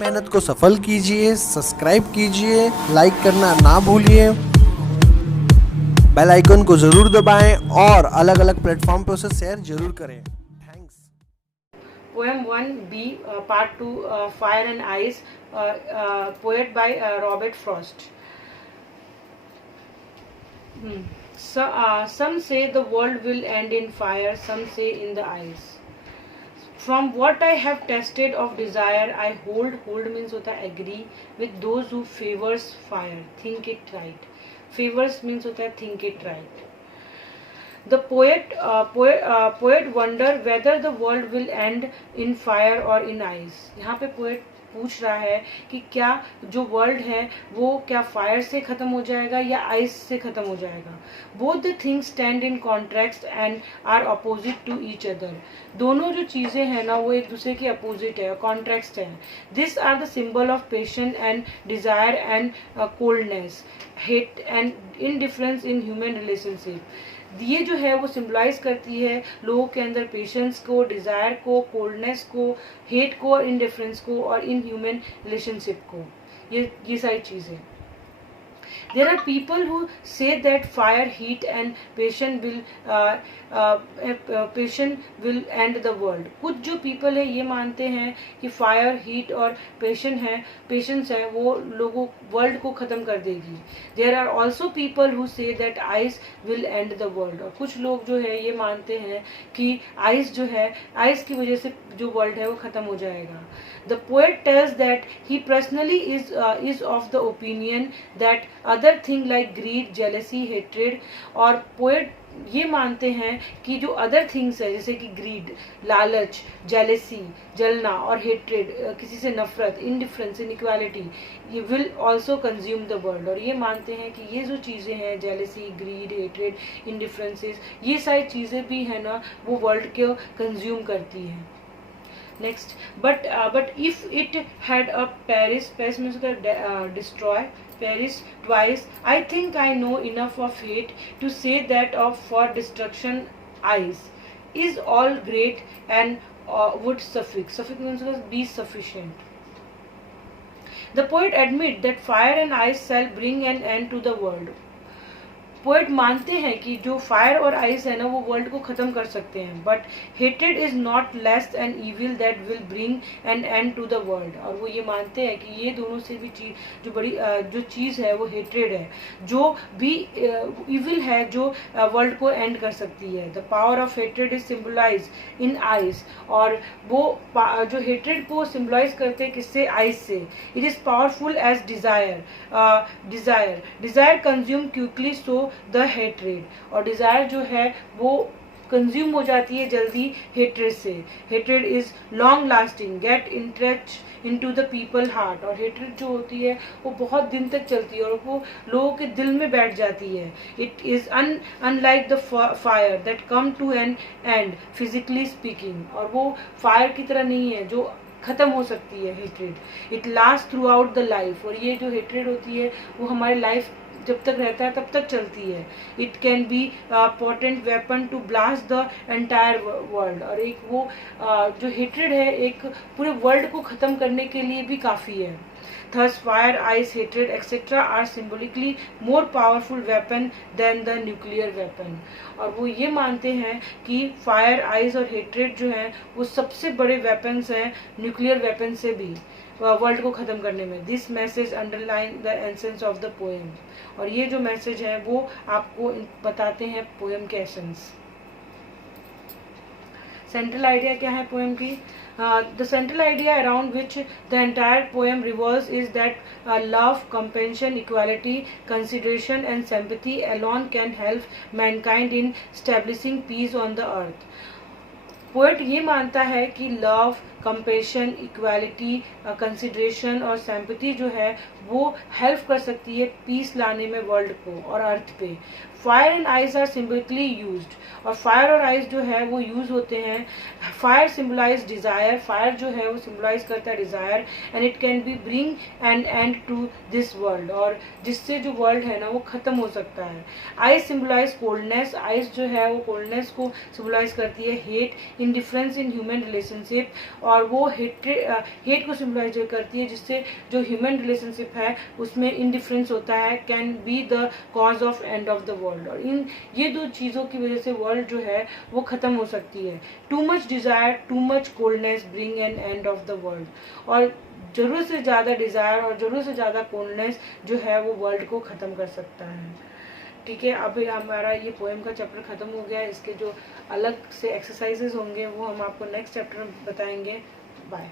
मेहनत को सफल कीजिए, सब्सक्राइब कीजिए, लाइक करना ना भूलिए, बेल आइकन को ज़रूर दबाएं और अलग अलग प्लेटफॉर्म पर उसे शेयर जरूर करें। Thanks. Poem 1B, Part 2, Fire and Ice, poet by Robert Frost. Some say the world will end in fire, some say in the ice. From what I have tested of desire, I hold means hota agree with those who favors fire, think it right. Favors means hota think it right. The poet wonder whether the world will end in fire or in ice. यहाँ पे poet पूछ रहा है कि क्या जो world है वो क्या फायर से खत्म हो जाएगा या आइस से खत्म हो जाएगा. Both the things stand in contract and are opposite to each other. दोनों जो चीज़ें हैं ना वो एक दूसरे के अपोजिट है, कॉन्ट्रैक्ट है. This are the symbol of patience and desire and coldness, hate and indifference in human relationship. ये जो है वो सिम्बलाइज करती है लोगों के अंदर पेशेंस को, डिज़ायर को, कोल्डनेस को, हेट को और इनडिफरेंस को और इन ह्यूमन रिलेशनशिप को. ये सारी चीज़ें. There are people who say that fire, heat and passion will end the world. कुछ जो people है ये मानते हैं कि fire, heat और patience है वो लोगों वर्ल्ड को ख़त्म कर देगी. There are also people who say that ice will end the world. और कुछ लोग जो है ये मानते हैं कि ice जो है, ice की वजह से जो वर्ल्ड है वो ख़त्म हो जाएगा. The poet tells that he personally is of the opinion that other thing like greed, jealousy, hatred, और poet ये मानते हैं कि जो अदर थिंग्स है जैसे कि ग्रीड, लालच, जेलेसी, जलना और हेट्रेड, किसी से नफरत, इनडिफरेंस, इनइक्वालिटी, ये will also consume the world. और ये मानते हैं कि ये जो चीज़ें हैं जेलेसी, ग्रीड, हेट्रेड, इनडिफरेंसेस, ये सारी चीज़ें भी है ना वो वर्ल्ड को कंज्यूम करती हैं. Next, but if it had a Paris means destroy Paris twice. I think I know enough of hate to say that of for destruction ice is all great and would suffix means be sufficient. The poet admit that fire and ice shall bring an end to the world. Poet मानते हैं कि जो fire और ice है ना वो world को ख़त्म कर सकते हैं. But hated is not less an evil that will bring an end to the world. और वो ये मानते हैं कि ये दोनों से भी चीज़ जो बड़ी जो चीज़ है वो हेट्रेड है, जो भी ईविल है जो वर्ल्ड को एंड कर सकती है. The power of hatred is symbolise in ice. और वो जो हेट्रेड को सिम्बलाइज करते हैं किससे? आइस से. It is powerful as desire consume quickly so the hatred. और डिज़ायर जो है वो कंज्यूम हो जाती है जल्दी हेट्रेड से. Hatred is long lasting, get interest into the people heart. और हेट्रेड जो होती है वो बहुत दिन तक चलती है और वो लोगों के दिल में बैठ जाती है. It is unlike the fire that come to an end physically speaking. और वो फायर की तरह नहीं है जो खत्म हो सकती है hatred. It last through out the life. और ये जो हेट्रेड होती है वो हमारी लाइफ जब तक रहता है तब तक चलती है. It can be potent weapon to blast the entire world. और एक वो जो हेट्रेड है एक पूरे वर्ल्ड को ख़त्म करने के लिए भी काफ़ी है. Thus fire, ice, hatred, etc. are symbolically more powerful weapon than the nuclear weapon. और वो ये मानते हैं कि फायर, आइस और हेट्रेड जो हैं वो सबसे बड़े वेपन्स हैं न्यूक्लियर वेपन से भी वर्ल्ड को ख़त्म करने में. This message underline the essence of the poem. और ये जो मैसेज है वो आपको बताते हैं पोएम के एसेंस. सेंट्रल आइडिया क्या है पोएम की? The central idea around which the entire poem revolves is that love, compassion, equality, consideration and sympathy alone can help mankind in establishing peace on the earth. Poet ये मानता है कि love, compassion, equality, consideration और sympathy जो है वो help कर सकती है पीस लाने में वर्ल्ड को और अर्थ पे. Fire and ice are symbolically used. और फायर और आइस जो है वो यूज होते हैं. Fire symbolize Dzire. फायर जो है वो सिम्बलाइज करता है desire and it can be bring an end to this world. और जिससे जो वर्ल्ड है ना वो खत्म हो सकता है. Ice symbolize coldness. आइस जो है वो कोल्डनेस को सिम्बलाइज करती है. हेट, इंडिफरेंस इन ह्यूमन रिलेशनशिप. और वो हेट को सिम्बलाइज करती है, जिससे जो ह्यूमन रिलेशनशिप है उसमें इनडिफरेंस होता है, can be the cause of end of the world. और इन ये दो चीज़ों की वजह से वर्ल्ड जो है वो ख़त्म हो सकती है। Too much desire, too much coldness bring an end of the world. और ज़रूरत से ज़्यादा डिज़ायर और ज़रूरत से ज़्यादा कोल्डनेस जो है वो वर्ल्ड को ख़त्म कर सकता है। ठीक है, अभी हमारा ये पोएम का चैप्टर ख़त्म हो गया है। इसके जो अलग से एक्सरसाइजेज होंगे वो हम आपको नेक्स्ट चैप्टर में बताएंगे। बाय।